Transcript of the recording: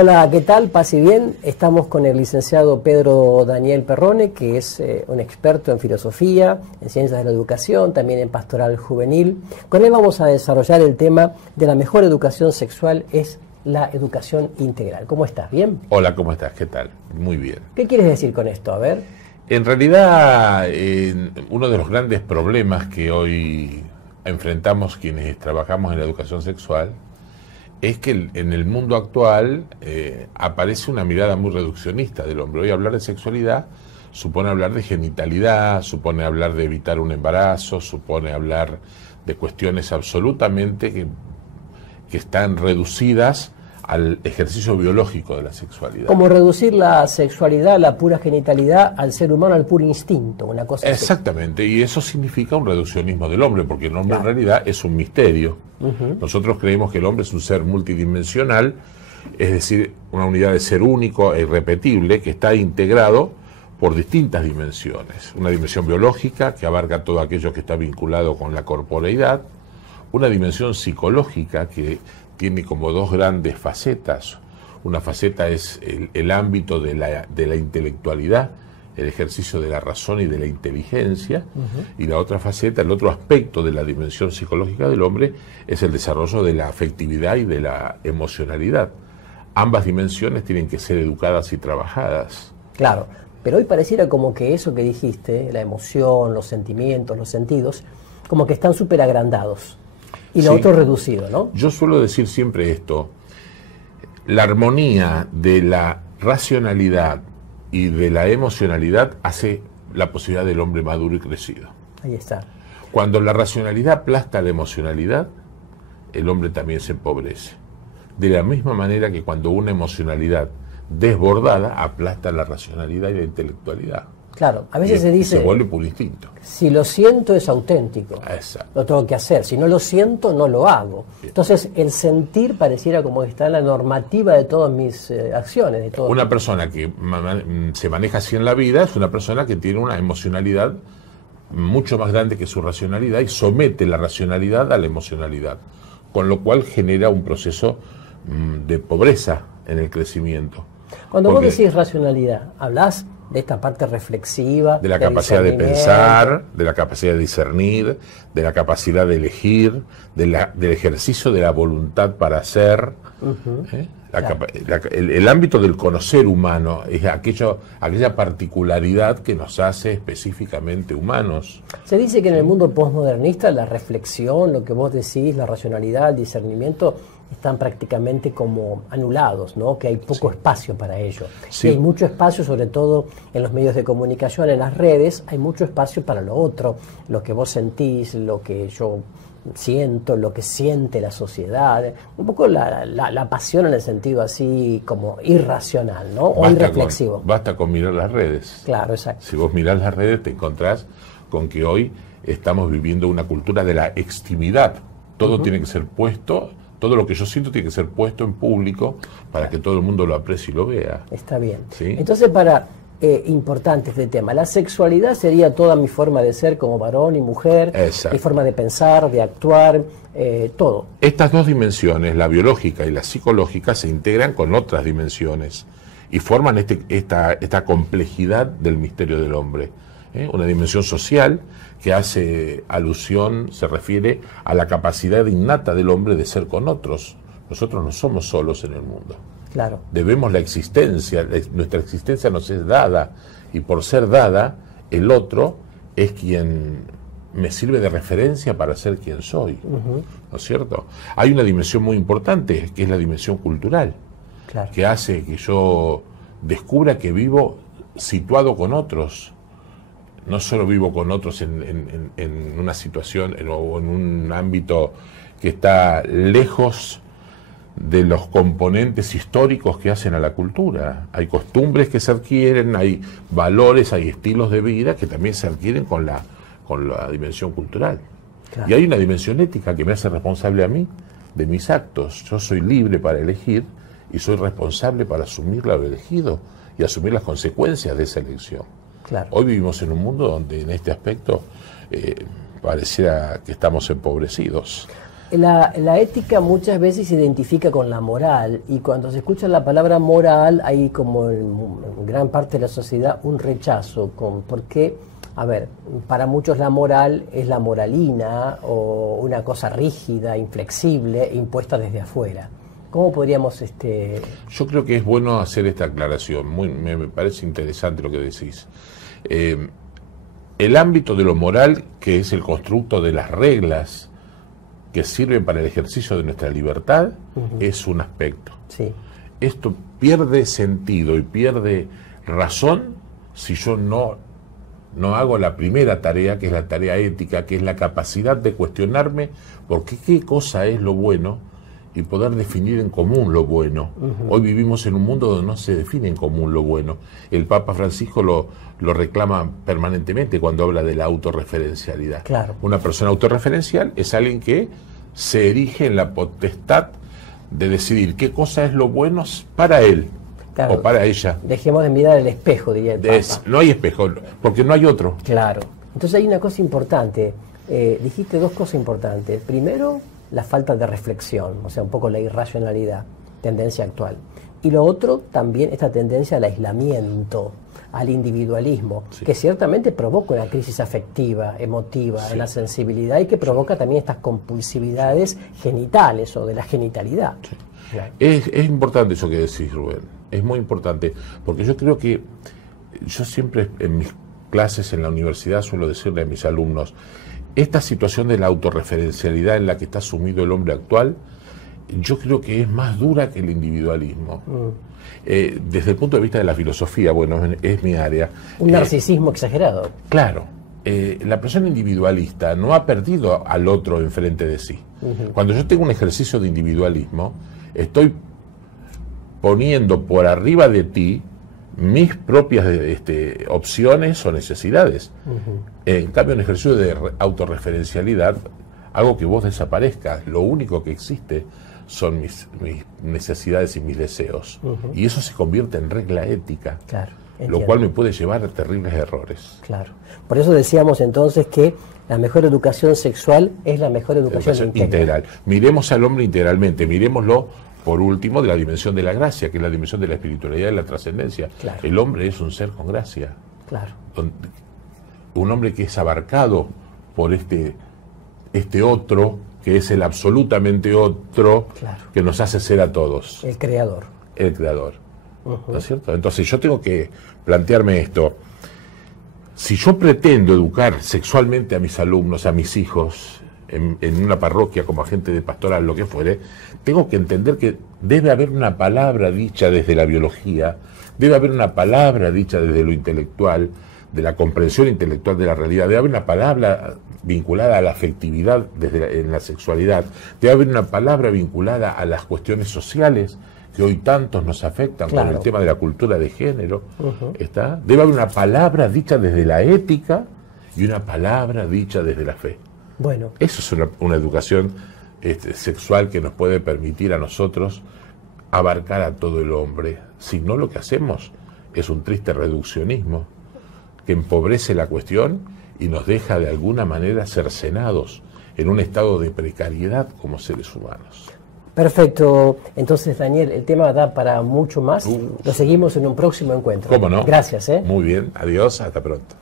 Hola, ¿qué tal? Paz y bien. Estamos con el licenciado Pedro Daniel Perrone, que es un experto en filosofía, en ciencias de la educación, también en pastoral juvenil. Con él vamos a desarrollar el tema de la mejor educación sexual es la educación integral. ¿Cómo estás? ¿Bien? Hola, ¿cómo estás? ¿Qué tal? Muy bien. ¿Qué quieres decir con esto? A ver. En realidad, uno de los grandes problemas que hoy enfrentamos quienes trabajamos en la educación sexual es que en el mundo actual aparece una mirada muy reduccionista del hombre. Hoy hablar de sexualidad supone hablar de genitalidad, supone hablar de evitar un embarazo, supone hablar de cuestiones absolutamente que están reducidas al ejercicio biológico de la sexualidad. Como reducir la sexualidad, la pura genitalidad, al ser humano, al puro instinto, una cosa así. Exactamente, y eso significa un reduccionismo del hombre, porque el hombre en realidad es un misterio. Nosotros creemos que el hombre es un ser multidimensional, es decir, una unidad de ser único e irrepetible que está integrado por distintas dimensiones. Una dimensión biológica que abarca todo aquello que está vinculado con la corporeidad, una dimensión psicológica que tiene como dos grandes facetas. Una faceta es el ámbito de la intelectualidad, el ejercicio de la razón y de la inteligencia, y la otra faceta, el otro aspecto de la dimensión psicológica del hombre es el desarrollo de la afectividad y de la emocionalidad. Ambas dimensiones tienen que ser educadas y trabajadas. Claro, pero hoy pareciera como que eso que dijiste, la emoción, los sentimientos, los sentidos, como que están súper agrandados. Y lo otro reducido, ¿no? Yo suelo decir siempre esto: la armonía de la racionalidad y de la emocionalidad hace la posibilidad del hombre maduro y crecido. Ahí está. Cuando la racionalidad aplasta la emocionalidad, el hombre también se empobrece. De la misma manera que cuando una emocionalidad desbordada aplasta la racionalidad y la intelectualidad. Claro, a veces se dice... Se vuelve por instinto. Si lo siento es auténtico. Exacto. Lo tengo que hacer. Si no lo siento, no lo hago. Bien. Entonces, el sentir pareciera como que está en la normativa de todas mis acciones. De todo. Una persona que se maneja así en la vida es una persona que tiene una emocionalidad mucho más grande que su racionalidad y somete la racionalidad a la emocionalidad, con lo cual genera un proceso de pobreza en el crecimiento. Cuando vos decís racionalidad, ¿hablás de esta parte reflexiva? De la capacidad de pensar, de la capacidad de discernir, de la capacidad de elegir, del ejercicio de la voluntad para hacer. Claro. El ámbito del conocer humano es aquella particularidad que nos hace específicamente humanos. Se dice que en el mundo postmodernista la reflexión, lo que vos decís, la racionalidad, el discernimiento, están prácticamente como anulados, ¿no? Que hay poco espacio para ello. Sí. Y hay mucho espacio, sobre todo en los medios de comunicación, en las redes, hay mucho espacio para lo otro, lo que vos sentís, lo que yo siento, lo que siente la sociedad, un poco la pasión en el sentido así como irracional, ¿no? O irreflexivo. Basta con mirar las redes. Claro, exacto. Si vos mirás las redes te encontrás con que hoy estamos viviendo una cultura de la extimidad. Todo tiene que ser puesto... Todo lo que yo siento tiene que ser puesto en público para que todo el mundo lo aprecie y lo vea. Está bien. ¿Sí? Entonces, importante este tema. La sexualidad sería toda mi forma de ser como varón y mujer, Exacto. mi forma de pensar, de actuar, todo. Estas dos dimensiones, la biológica y la psicológica, se integran con otras dimensiones y forman esta complejidad del misterio del hombre. Una dimensión social que hace alusión, se refiere a la capacidad innata del hombre de ser con otros. Nosotros no somos solos en el mundo. Claro. Debemos la existencia, nuestra existencia nos es dada, y por ser dada, el otro es quien me sirve de referencia para ser quien soy. ¿No es cierto? Hay una dimensión muy importante, que es la dimensión cultural, Claro. que hace que yo descubra que vivo situado con otros. No solo vivo con otros en una situación o en un ámbito que está lejos de los componentes históricos que hacen a la cultura. Hay costumbres que se adquieren, hay valores, hay estilos de vida que también se adquieren con la dimensión cultural. Claro. Y hay una dimensión ética que me hace responsable a mí de mis actos. Yo soy libre para elegir y soy responsable para asumir lo elegido y asumir las consecuencias de esa elección. Claro. Hoy vivimos en un mundo donde en este aspecto pareciera que estamos empobrecidos. La ética muchas veces se identifica con la moral, y cuando se escucha la palabra moral hay como en gran parte de la sociedad un rechazo, porque, a ver, para muchos la moral es la moralina o una cosa rígida, inflexible, impuesta desde afuera. ¿Cómo podríamos...? Yo creo que es bueno hacer esta aclaración, me parece interesante lo que decís. El ámbito de lo moral, que es el constructo de las reglas que sirven para el ejercicio de nuestra libertad, es un aspecto. Sí. Esto pierde sentido y pierde razón si yo no hago la primera tarea, que es la tarea ética, que es la capacidad de cuestionarme qué cosa es lo bueno y poder definir en común lo bueno. Hoy vivimos en un mundo donde no se define en común lo bueno. El Papa Francisco lo reclama permanentemente cuando habla de la autorreferencialidad. Claro. Una persona autorreferencial es alguien que se erige en la potestad de decidir qué cosa es lo bueno para él, claro, o para ella. Dejemos de mirar el espejo, diría el Papa. No hay espejo, porque no hay otro. Claro. Entonces hay una cosa importante. Dijiste dos cosas importantes. Primero, la falta de reflexión, o sea, un poco la irracionalidad, tendencia actual. Y lo otro, también esta tendencia al aislamiento, al individualismo, sí, que ciertamente provoca una crisis afectiva, emotiva, sí, en la sensibilidad, y que provoca también estas compulsividades genitales o de la genitalidad. Sí. Claro. Es importante eso que decís, Rubén, es muy importante, porque yo creo que yo siempre en mis clases en la universidad suelo decirle a mis alumnos, esta situación de la autorreferencialidad en la que está sumido el hombre actual, yo creo que es más dura que el individualismo. Desde el punto de vista de la filosofía, bueno, es mi área. Un narcisismo exagerado. Claro, la persona individualista no ha perdido al otro enfrente de sí. Cuando yo tengo un ejercicio de individualismo, estoy poniendo por arriba de ti mis propias opciones o necesidades. En cambio, en ejercicio de autorreferencialidad, hago que vos desaparezcas. Lo único que existe son mis necesidades y mis deseos. Y eso se convierte en regla ética, claro, lo cual me puede llevar a terribles errores. Claro. Por eso decíamos entonces que la mejor educación sexual es la mejor educación integral. Miremos al hombre integralmente, miremoslo por último de la dimensión de la gracia, que es la dimensión de la espiritualidad y la trascendencia. Claro. El hombre es un ser con gracia. Claro. Un hombre que es abarcado por este otro, que es el absolutamente otro, claro, que nos hace ser a todos. El creador. El creador. ¿No es cierto? Entonces yo tengo que plantearme esto. Si yo pretendo educar sexualmente a mis alumnos, a mis hijos, en una parroquia como agente de pastoral, lo que fuere, tengo que entender que debe haber una palabra dicha desde la biología, debe haber una palabra dicha desde lo intelectual, de la comprensión intelectual de la realidad, debe haber una palabra vinculada a la afectividad en la sexualidad, debe haber una palabra vinculada a las cuestiones sociales que hoy tantos nos afectan, claro, con el tema de la cultura de género. Debe haber una palabra dicha desde la ética y una palabra dicha desde la fe. Bueno. Eso es una educación sexual que nos puede permitir a nosotros abarcar a todo el hombre. Si no, lo que hacemos es un triste reduccionismo que empobrece la cuestión y nos deja de alguna manera cercenados en un estado de precariedad como seres humanos. Perfecto. Entonces, Daniel, el tema da para mucho más. Lo seguimos en un próximo encuentro. ¿Cómo no? Gracias. Muy bien. Adiós. Hasta pronto.